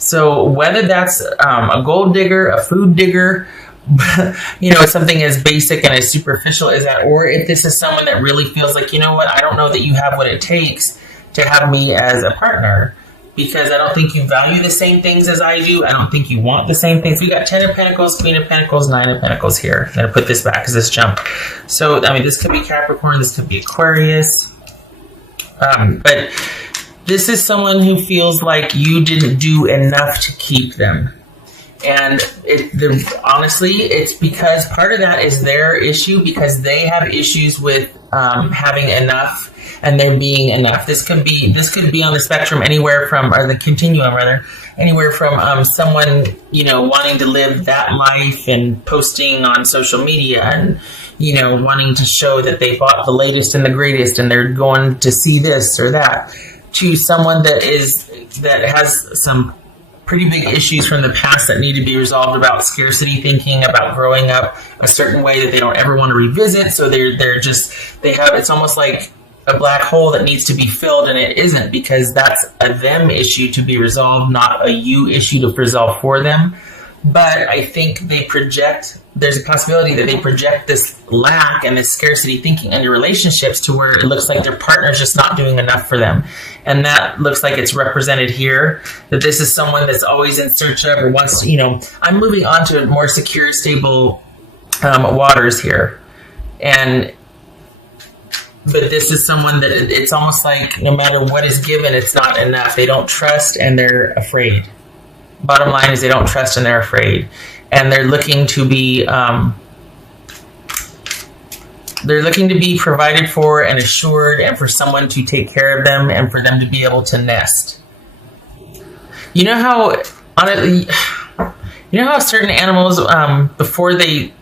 So whether that's a gold digger, a food digger, something as basic and as superficial as that, or if this is someone that really feels like, you know what, I don't know that you have what it takes to have me as a partner, because I don't think you value the same things as I do. I don't think you want the same things. We got 10 of Pentacles, Queen of Pentacles, 9 of Pentacles here. I'm going to put this back because this jumped. So, this could be Capricorn, this could be Aquarius. But this is someone who feels like you didn't do enough to keep them. And honestly, it's because part of that is their issue, because they have issues with having enough and there being enough. This could be on the spectrum anywhere from, or the continuum rather, anywhere from someone, wanting to live that life and posting on social media and, wanting to show that they bought the latest and the greatest and they're going to see this or that, to someone that has some pretty big issues from the past that need to be resolved about scarcity thinking, about growing up a certain way that they don't ever want to revisit. So it's almost like a black hole that needs to be filled, and it isn't, because that's a them issue to be resolved, not a you issue to resolve for them. But I think there's a possibility that they project this lack and this scarcity thinking on your relationships to where it looks like their partner's just not doing enough for them. And that looks like it's represented here, that this is someone that's always in search of, or wants, I'm moving on to more secure, stable waters here. But this is someone that it's almost like no matter what is given, it's not enough. They don't trust and they're afraid. Bottom line is they don't trust and they're afraid. And they're looking to be provided for and assured, and for someone to take care of them and for them to be able to nest. You know how certain animals, before they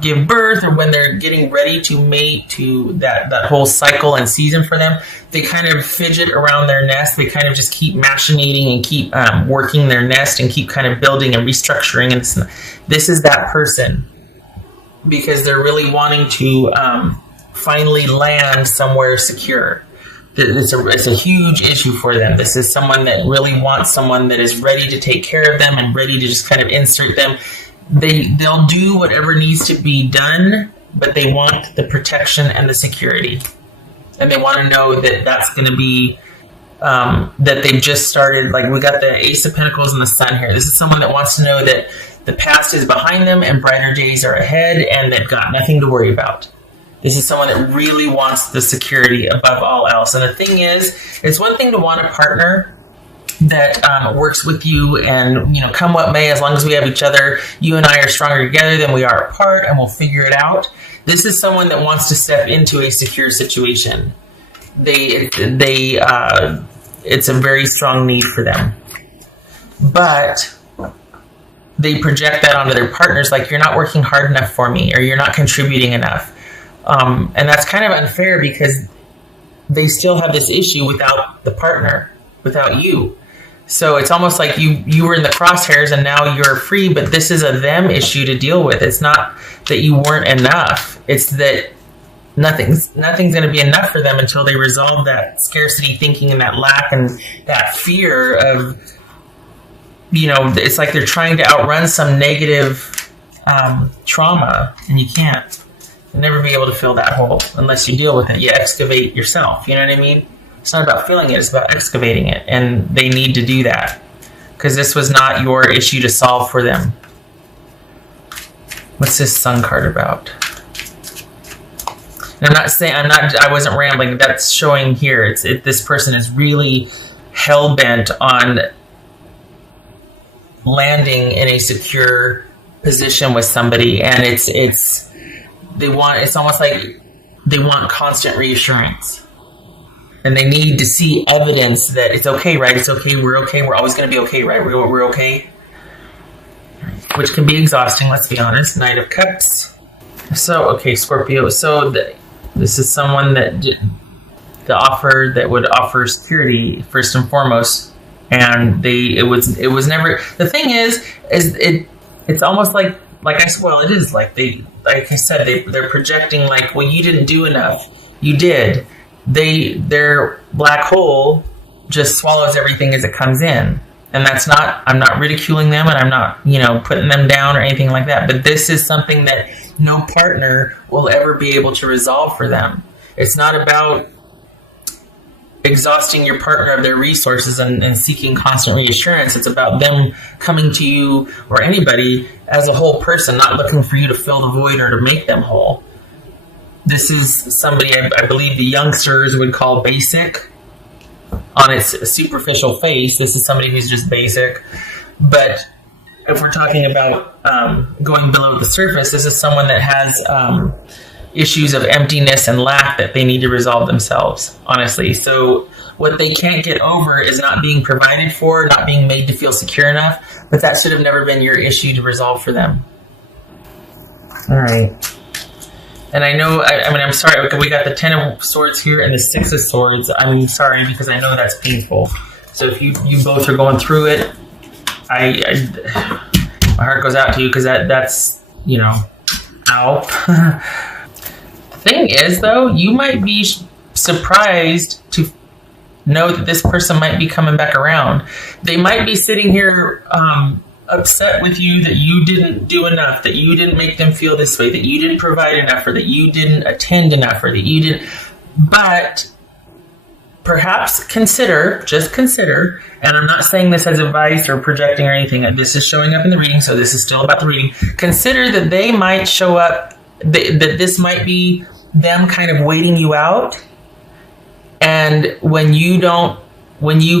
give birth, or when they're getting ready to mate, to that whole cycle and season for them, they kind of fidget around their nest. They kind of just keep machinating and keep working their nest and keep kind of building and restructuring. And this is that person, because they're really wanting to finally land somewhere secure. It's a huge issue for them. This is someone that really wants someone that is ready to take care of them and ready to just kind of insert them. They'll do whatever needs to be done, but they want the protection and the security. And they want to know that that's going to be, that they've just started. Like, we got the Ace of Pentacles and the Sun here. This is someone that wants to know that the past is behind them and brighter days are ahead, and they've got nothing to worry about. This is someone that really wants the security above all else. And the thing is, it's one thing to want a partner that works with you, and come what may, as long as we have each other, you and I are stronger together than we are apart, and we'll figure it out. This is someone that wants to step into a secure situation. It's a very strong need for them, but they project that onto their partners, like, you're not working hard enough for me, or you're not contributing enough. And that's kind of unfair, because they still have this issue without the partner, without you. So it's almost like you were in the crosshairs and now you're free, but this is a them issue to deal with. It's not that you weren't enough. It's that nothing's going to be enough for them until they resolve that scarcity thinking and that lack and that fear of, it's like they're trying to outrun some negative trauma, and you can't. You'll never be able to fill that hole unless you deal with it. You excavate yourself. You know what I mean? It's not about filling it, it's about excavating it. And they need to do that, because this was not your issue to solve for them. What's this Sun card about? And I wasn't rambling. That's showing here. This person is really hell-bent on landing in a secure position with somebody. And it's almost like they want constant reassurance. And they need to see evidence that it's okay, right? It's okay, we're always going to be okay, right? We're okay. Which can be exhausting, let's be honest. Knight of Cups. So, okay, Scorpio. So, this is someone that would offer security first and foremost. And it was never... The thing is it's almost like I said, well, it is like I said, they're projecting like, well, you didn't do enough. You did. Their black hole just swallows everything as it comes in. And I'm not ridiculing them, and I'm not, putting them down or anything like that. But this is something that no partner will ever be able to resolve for them. It's not about exhausting your partner of their resources and seeking constant reassurance. It's about them coming to you or anybody as a whole person, not looking for you to fill the void or to make them whole. This is somebody I believe the youngsters would call basic on its superficial face. This is somebody who's just basic. But if we're talking about going below the surface, this is someone that has issues of emptiness and lack that they need to resolve themselves, honestly. So what they can't get over is not being provided for, not being made to feel secure enough, but that should have never been your issue to resolve for them. All right. And I know, I'm sorry, we got the 10 of Swords here and the 6 of Swords. I'm sorry, because I know that's painful. So if you both are going through it, my heart goes out to you, because that's, ow. Thing is, though, you might be surprised to know that this person might be coming back around. They might be sitting here upset with you that you didn't do enough, that you didn't make them feel this way, that you didn't provide enough, or that you didn't attend enough, or that you didn't. But perhaps just consider, and I'm not saying this as advice or projecting or anything, this is showing up in the reading, so this is still about the reading. Consider that they might show up, that this might be them kind of waiting you out, and when you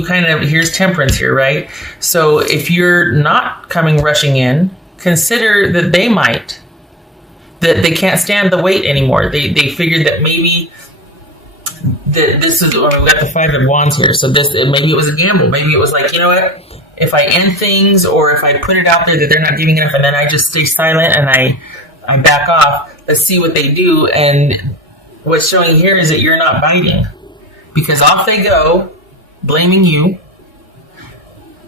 here's Temperance here, right? So if you're not coming rushing in, consider that that they can't stand the wait anymore. They figured that maybe this is, we got the 5 of Wands here. So maybe it was a gamble. Maybe it was like, you know what? If I end things, or if I put it out there that they're not giving enough, and then I just stay silent and I back off, let's see what they do. And what's showing here is that you're not biting, because off they go, blaming you.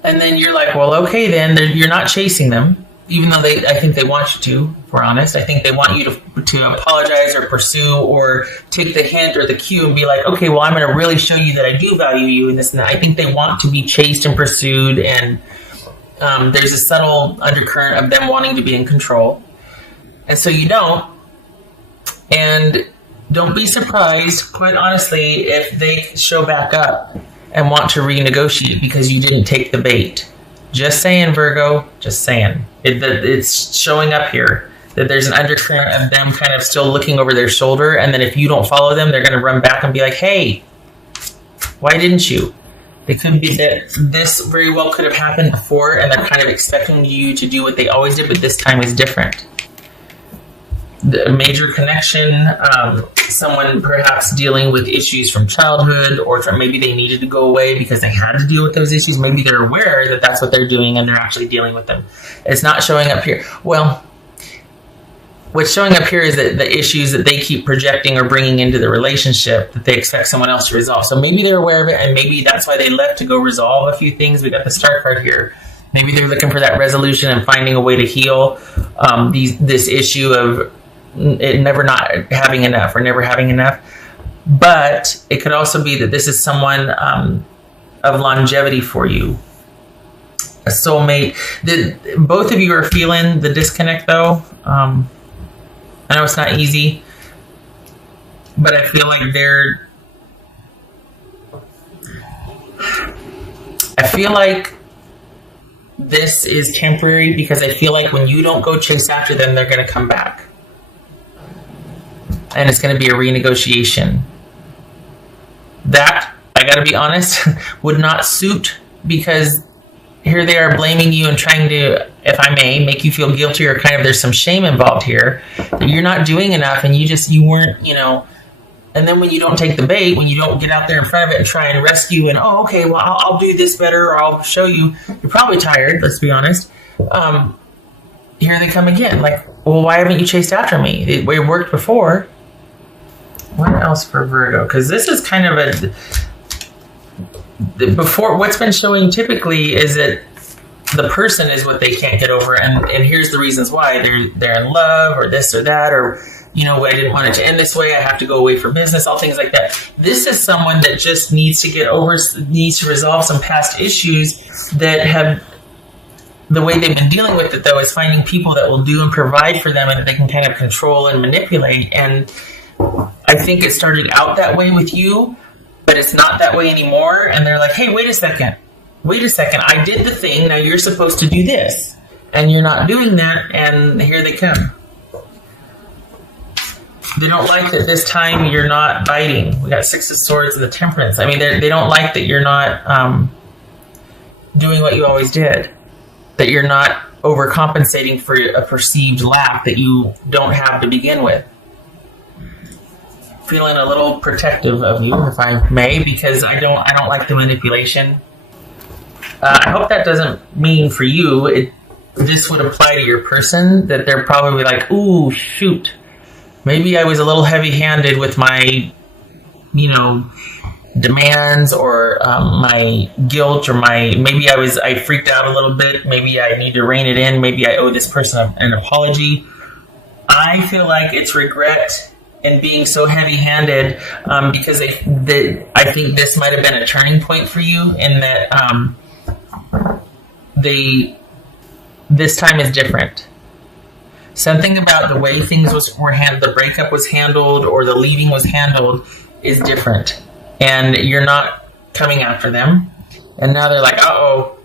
And then you're like, well, okay, then you're not chasing them, even though I think they want you to, if we're honest. I think they want you to apologize or pursue or take the hint or the cue and be like, okay, well, I'm going to really show you that I do value you and this and that. I think they want to be chased and pursued, and there's a subtle undercurrent of them wanting to be in control. And so you don't. And don't be surprised, quite honestly, if they show back up and want to renegotiate because you didn't take the bait. Just saying, Virgo, just saying. It's showing up here that there's an undercurrent of them kind of still looking over their shoulder, and then if you don't follow them, they're going to run back and be like, hey, why didn't you? It could be that this very well could have happened before, and they're kind of expecting you to do what they always did, but this time is different. The major connection, someone perhaps dealing with issues from childhood, or maybe they needed to go away because they had to deal with those issues. Maybe they're aware that that's what they're doing and they're actually dealing with them. It's not showing up here. Well, what's showing up here is that the issues that they keep projecting or bringing into the relationship that they expect someone else to resolve. So maybe they're aware of it, and maybe that's why they left to go resolve a few things. We got the Star card here. Maybe they're looking for that resolution and finding a way to heal this issue of it never not having enough or never having enough. But it could also be that this is someone of longevity for you, a soulmate. Both of you are feeling the disconnect, though. I know it's not easy, but I feel like this is temporary, because I feel like when you don't go chase after them, they're going to come back. And it's going to be a renegotiation. That, I got to be honest, would not suit, because here they are blaming you and trying to, if I may, make you feel guilty, or kind of there's some shame involved here that you're not doing enough, and you weren't, and then when you don't take the bait, when you don't get out there in front of it and try and rescue and, oh, okay, well, I'll do this better, or I'll show you, you're probably tired, let's be honest. Here they come again, like, well, why haven't you chased after me? It worked before. What else for Virgo? Because this is kind of before, what's been showing typically is that the person is what they can't get over, and here's the reasons why. They're in love, or this or that, or I didn't want it to end this way. I have to go away for business, all things like that. This is someone that just needs to resolve some past issues that have, the way they've been dealing with it, though, is finding people that will do and provide for them and that they can kind of control and manipulate. And I think it started out that way with you, but it's not that way anymore. And they're like, hey, wait a second. I did the thing. Now you're supposed to do this. And you're not doing that. And here they come. They don't like that this time you're not biting. We got Six of Swords and the Temperance. I mean, they don't like that you're not doing what you always did. That you're not overcompensating for a perceived lack that you don't have to begin with. Feeling a little protective of you, if I may, because I don't like the manipulation. I hope that doesn't mean for you. This would apply to your person, that they're probably like, ooh, shoot. Maybe I was a little heavy-handed with my, demands or my guilt, or maybe I freaked out a little bit. Maybe I need to rein it in. Maybe I owe this person an apology. I feel like it's regret and being so heavy-handed because I think this might have been a turning point for you in that this time is different. Something about the way things were handled, the breakup was handled, or the leaving was handled, is different. And you're not coming after them. And now they're like, uh-oh,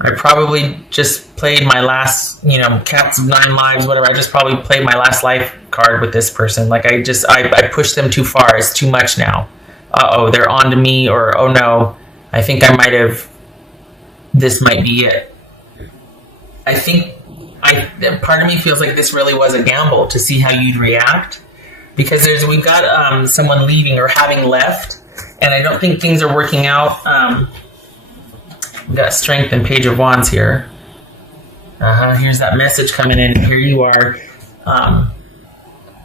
I probably just played my last, Cats of 9 Lives, whatever. I just probably played my last life card with this person. Like I pushed them too far. It's too much now. Uh-oh, they're on to me, or, oh no, I think this might be it. I think part of me feels like this really was a gamble to see how you'd react, because we've got someone leaving or having left, and I don't think things are working out. We've got Strength and Page of Wands here. Here's that message coming in. Here you are,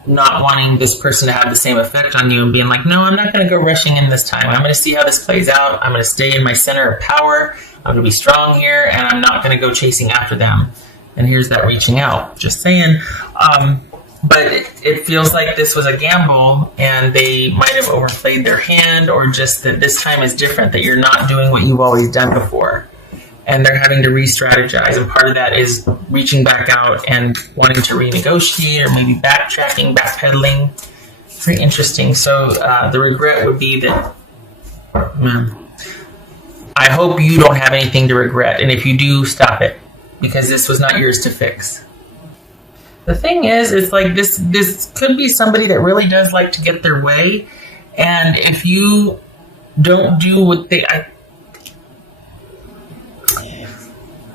not wanting this person to have the same effect on you and being like, no, I'm not going to go rushing in this time. I'm going to see how this plays out. I'm going to stay in my center of power. I'm going to be strong here, and I'm not going to go chasing after them. And here's that reaching out. Just saying. But it feels like this was a gamble, and they might have overplayed their hand, or just that this time is different, that you're not doing what you've always done before. And they're having to re-strategize. And part of that is reaching back out and wanting to renegotiate, or maybe backtracking, backpedaling. Very interesting. So the regret would be that, I hope you don't have anything to regret. And if you do, stop it. Because this was not yours to fix. The thing is, it's like this could be somebody that really does like to get their way. And if you don't do what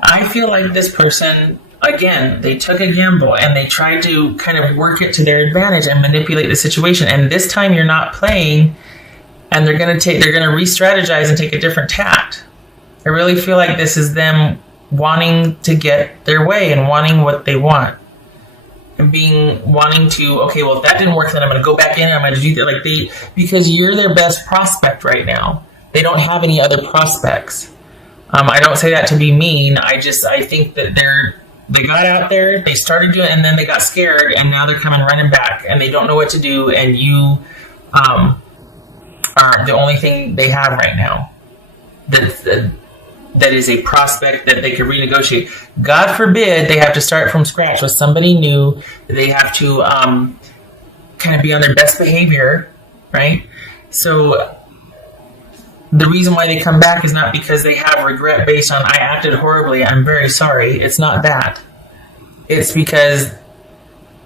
I feel like this person, again, they took a gamble and they tried to kind of work it to their advantage and manipulate the situation. And this time you're not playing, and they're going to re-strategize and take a different tact. I really feel like this is them wanting to get their way and wanting what they want. And wanting to, okay, well, if that didn't work, then I'm going to go back in and I'm going to do that. Because you're their best prospect right now. They don't have any other prospects. I don't say that to be mean. I think that they got out there, they started doing it, and then they got scared, and now they're coming running back, and they don't know what to do, and you are the only thing they have right now that is a prospect that they could renegotiate. God forbid they have to start from scratch with somebody new. They have to kind of be on their best behavior, right? So the reason why they come back is not because they have regret based on, I acted horribly, I'm very sorry. It's not that. It's because,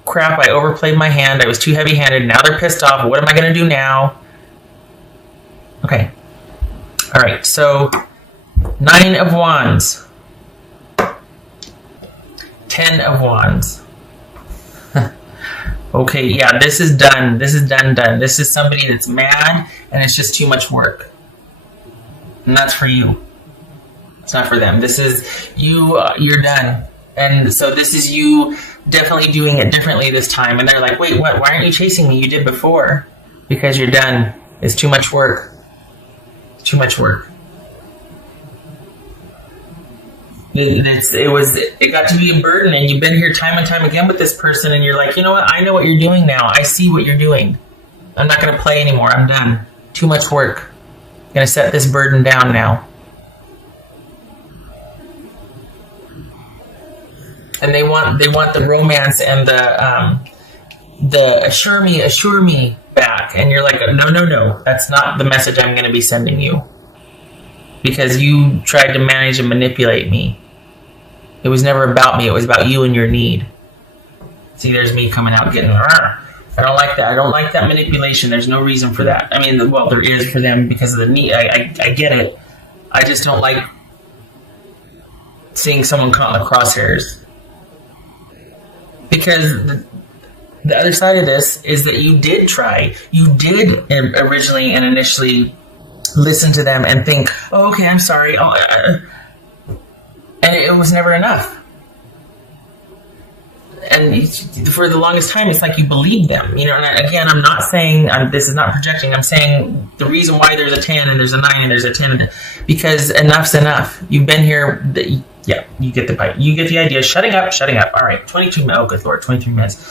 crap, I overplayed my hand. I was too heavy-handed. Now they're pissed off. What am I going to do now? Okay. All right, so 9 of Wands. 10 of Wands. Okay, yeah, this is done. This is done. This is somebody that's mad, and it's just too much work. And that's for you. It's not for them. This is you. You're done. And so this is you definitely doing it differently this time. And they're like, wait, what? Why aren't you chasing me? You did before. Because you're done. It's too much work. Too much work. It got to be a burden, and you've been here time and time again with this person, and you're like, you know what? I know what you're doing now. I see what you're doing. I'm not going to play anymore. I'm done. Too much work. I'm going to set this burden down now. And they want the romance and the assure me back, and you're like, no, that's not the message I'm going to be sending you, because you tried to manage and manipulate me. It was never about me. It was about you and your need. See, there's me coming out getting, I don't like that. I don't like that manipulation. There's no reason for that. I mean, well, there is for them because of the need. I get it. I just don't like seeing someone caught in the crosshairs. Because the other side of this is that you did try. You did originally and initially listen to them and think, oh, okay, I'm sorry. And it was never enough. And for the longest time, it's like you believed them. You know, and again, I'm not saying, this is not projecting. I'm saying the reason why there's a 10 and there's a 9 and there's a 10, because enough's enough. You've been here. Yeah, you get the idea. Shutting up. All right, 22 minutes. Oh, good Lord, 23 minutes.